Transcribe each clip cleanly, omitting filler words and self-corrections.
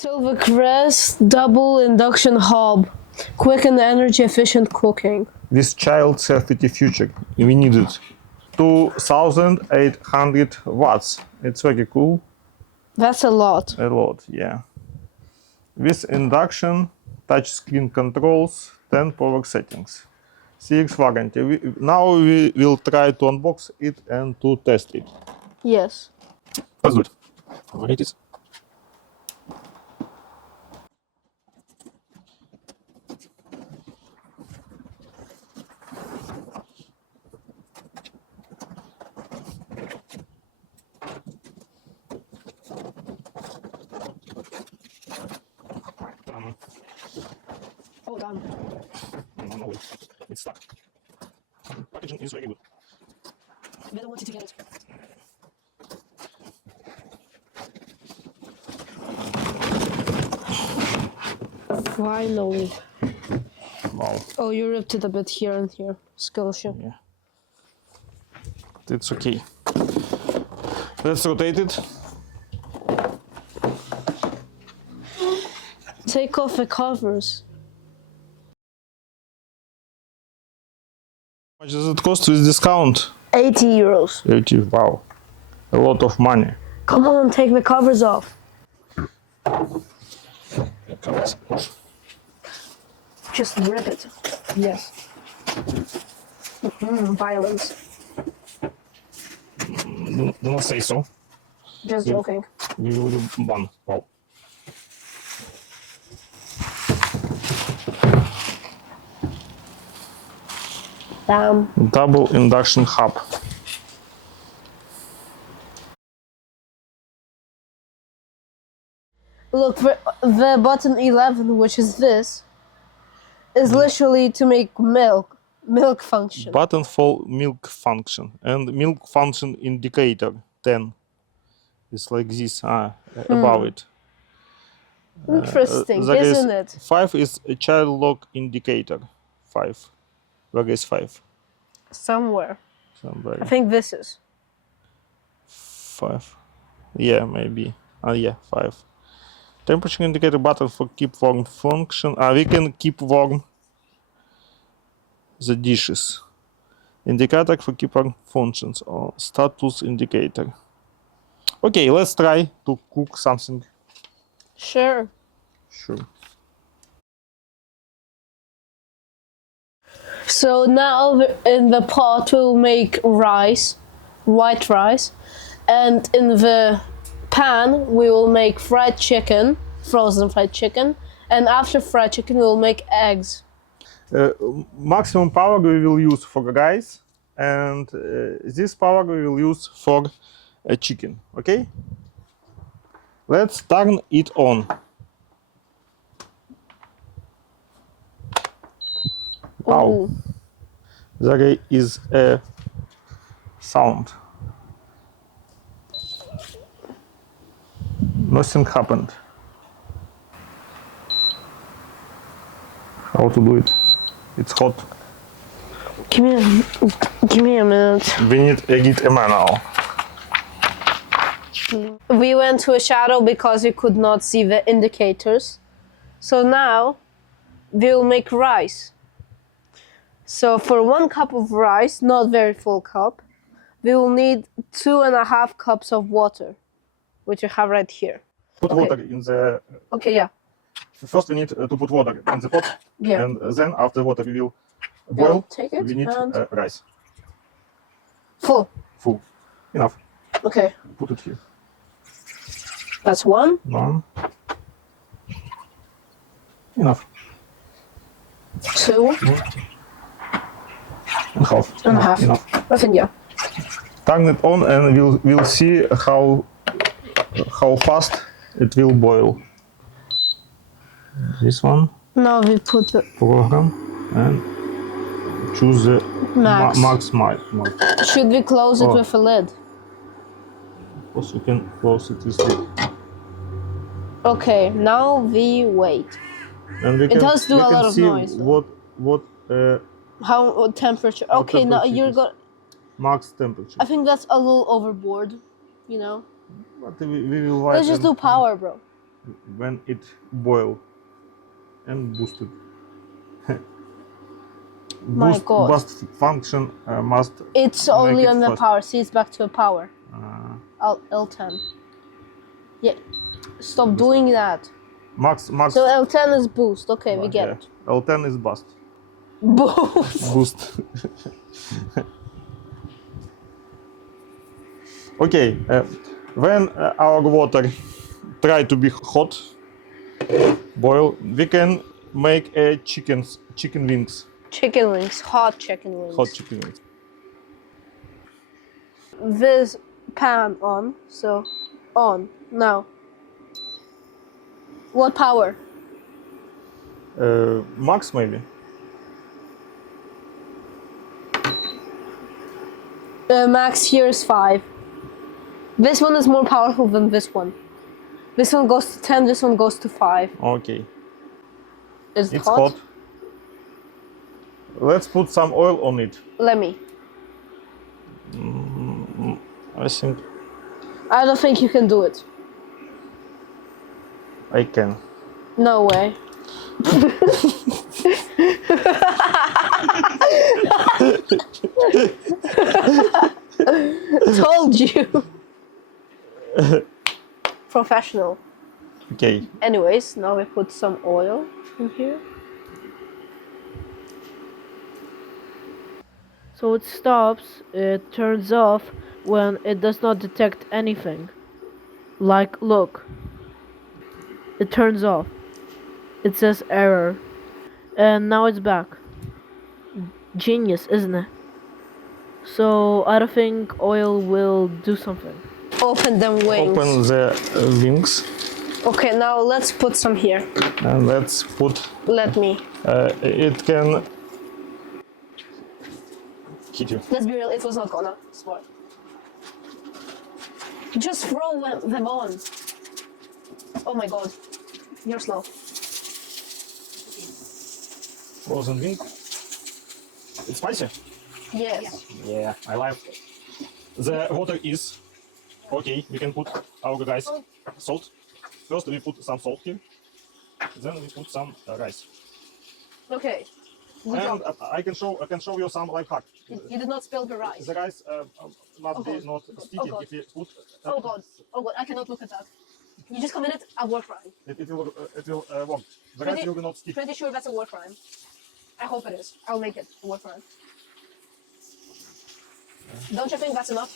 Silvercrest double induction hob, quick and energy efficient cooking. With child safety feature, we need it. 2800 watts. It's very cool. That's a lot. A lot, yeah. With induction, touchscreen controls, 10 power settings. 6 warranty. Now we will try to unbox it and to test it. Yes. Let's do it. Where it is? Oh, damn. No, it's stuck. Packaging is very good. We don't want you to get it. Finally. Wow. Oh, you ripped it a bit here and here. Skillshare. Yeah. But it's okay. Let's rotate it. Take off the covers. How much does it cost with discount? 80 euros. 80, wow. A lot of money. Come on, take the covers off. Just rip it. Yes. Violence. Do not say so. Just joking. We will do one. Wow. Damn. Double induction hob. Look, the button 11, which is this, is literally to make milk function. Button for milk function and milk function indicator 10. It's like this above it. Interesting, There is isn't it? 5 is a child lock indicator. 5. Where is 5? Somewhere. Somewhere. I think this is. 5. Yeah, maybe. Yeah, 5. Temperature indicator button for keep warm function. We can keep warm the dishes. Indicator for keep warm functions or status indicator. Okay, let's try to cook something. Sure. Sure. So now in the pot we'll make rice, white rice, and in the pan we will make fried chicken, frozen fried chicken, and after fried chicken we'll make eggs. Maximum power we will use for rice, and this power we will use for chicken. Okay? Let's turn it on. Wow. Ooh. There is a sound. Nothing happened. How to do it? It's hot. Give me a minute. We need a manual. We went to a shadow because we could not see the indicators. So now we'll make rice. So for 1 cup of rice, not very full cup, we will need 2.5 cups of water, which you have right here. Put water in the... Okay, yeah. First we need to put water in the pot. Yeah. And then after water we will boil. Take it We need and... rice. Full. Full. Enough. Okay. Put it here. That's 1. 1. Enough. 2. And half. And a half. Enough. I think, yeah. Turn it on and we'll see how fast it will boil. This one. Now we put the Program and choose the max. max. Should we close it Oh. with a lid? Of course you can close it with lid. Okay, now we wait. And we It does do a lot of see noise, though. what What temperature? Okay, now temperature you're is. going. max temperature. I think that's a little overboard, you know. But we will Let's just do power, bro. when it boil and boosted. My God. Boost function must. It's only it on the fast. power. See, it's back to a power. L10. Yeah. Stop doing that. Max. So L10 is boost. Okay, we get yeah. it. L10 is boost. Boost. Boost. Okay. When our water try to be hot, boil, we can make a chicken wings. Chicken wings. Hot chicken wings. Hot chicken wings. This pan on. So, on. Now. What power? Max maybe. Max here is 5. This one is more powerful than this one. This one goes to 10, this one goes to 5. Okay. Is it It's hot? hot. Let's put some oil on it. Let me. I think I don't think you can do it. I can. No way. Told you. Professional. Okay. Anyways, now we put some oil in here. So it stops, it turns off when it does not detect anything. Like, look. It turns off. It says error. And now it's back. Genius, isn't it? So I don't think oil will do something. Open them wings. Open the wings Okay, now let's put some here. and let's put. Let me. It can hit you. Let's be real, it was not gonna spoil. Just throw them on. Oh my god. You're slow. Frozen wing. It's spicy. Yes. Yeah, I like. The water is okay. We can put our rice salt. First we put some salt here. Then we put some rice. Okay. Good And job. I can show you some life hack. You did not spill the rice. The rice must be God. not sticky God. if you put. Oh god. Oh god, I cannot look at that. You just committed a war crime. It will work. The Pretty- rice will be not sticky. Pretty sure that's a war crime. I hope it is. I'll make it a war crime. Don't you think that's enough?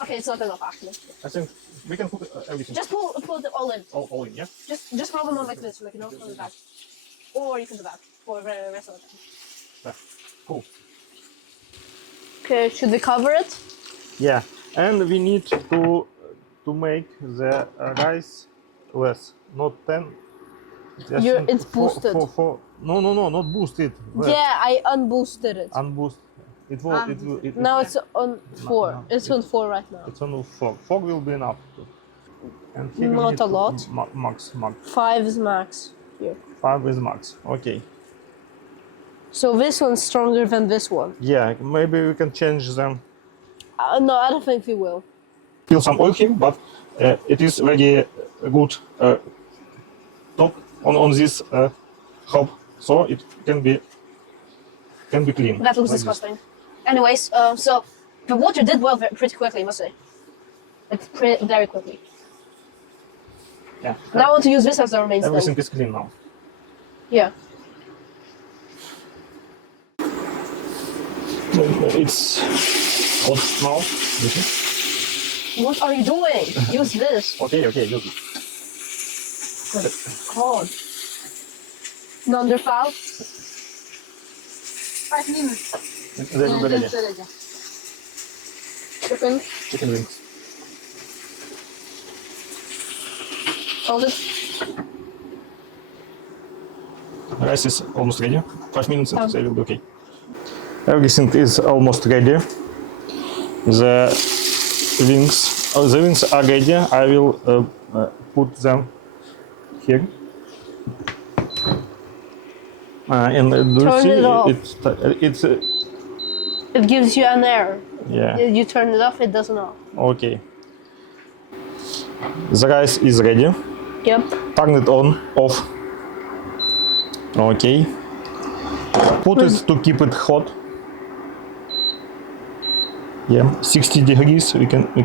Okay, it's not enough actually. I think we can put everything. Just put it all in. All in, yeah. Just roll them on like this, like on the back. Or you can do that for the rest of the time. Yeah. Cool. Okay, should we cover it? Yeah, and we need to make the rice less, not 10. I think It's boosted. No, not boosted. Less. Yeah, I unboosted it. Unboost. It will. Now it's on 4. no, It's on 4 right now. It's on 4. 4 will be enough. And here we Not need a lot. Max. 5 is max here. 5 is max. Okay. So this one's stronger than this one. Yeah, maybe we can change them. No, I don't think we will. Feel some oil here, but it is very good top on this hob, so it can be clean. That looks like disgusting. Anyways, so the water did boil pretty quickly, I must say. Like very quickly. This. Yeah. Now I want to use this as our main Everything stove. is clean now. Yeah. It's hot now. What are you doing? Use this. Okay, use it. Good God. Neanderthal. 5 minutes. They will be ready. It's ready. Chicken wings. Hold it. Rice is almost ready. 5 minutes and they will be okay. Everything is almost ready. The wings are ready. I will put them here. And do you Turn see it off. it's It gives you an error. yeah. You turn it off, it doesn't off. Okay. The rice is ready. Yep. Turn it on, off. Okay. Put it to keep it hot. Yeah, 60 degrees. We cannot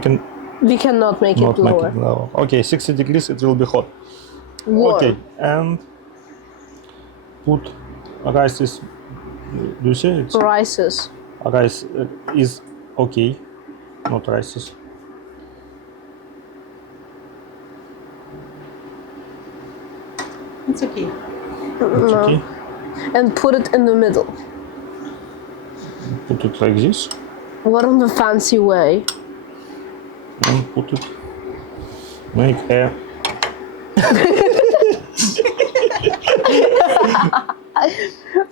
make not it make lower. it lower. Okay, 60 degrees. It will be hot. Warm. Okay, and put rice is. Do you see it? Rices. Rice is okay, not rices. It's okay. It's okay. And put it in the middle. Put it like this What in the fancy way? and put it. Make a.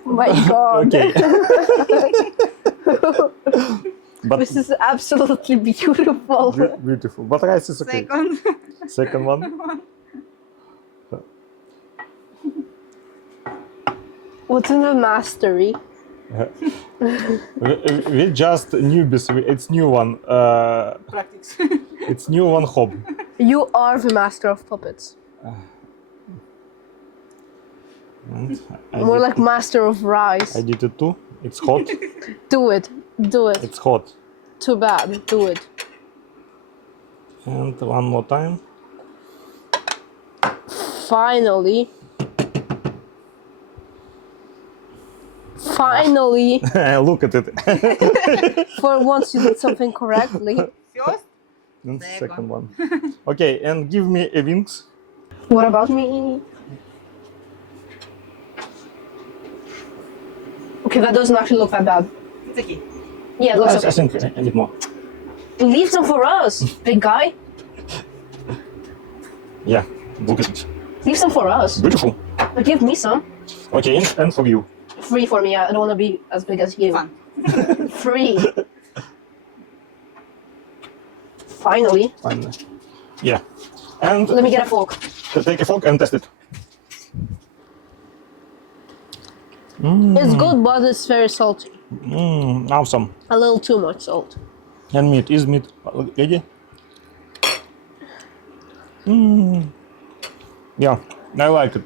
My God. Okay. But This is absolutely beautiful. beautiful. But rice is okay. Second. Second one. What's in the mastery? We just newbies. It's new one. Practice. It's new one hob. You are the master of puppets. And More like master of rice. I did it too. It's hot. Do it. Do it. It's hot. Too bad. Do it. And one more time. Finally. Finally. Look at it. For once you did something correctly. First. And Second. second one. Okay, and give me a wings. What about me? Okay, that doesn't actually look that bad. It's okay. Yeah, it looks I okay. think a bit more. Leave some for us, big guy. Yeah, look at it. Leave some for us. Beautiful. But give me some. Okay, and for you. Free for me. I don't want to be as big as you. Fun. Free. Finally. Finally. Yeah. And Let me get a fork. take a fork and test it. It's good, but it's very salty. Awesome. A little too much salt. And meat. Is meat ready? Yeah, I like it.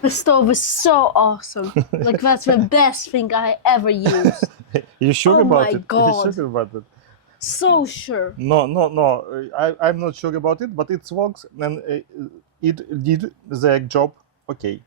The stove is so awesome. Like, that's the best thing I ever used. You sure Oh about my it? God. You sure about it? So sure. No. I'm not sure about it, but it works and it did the job. Okay.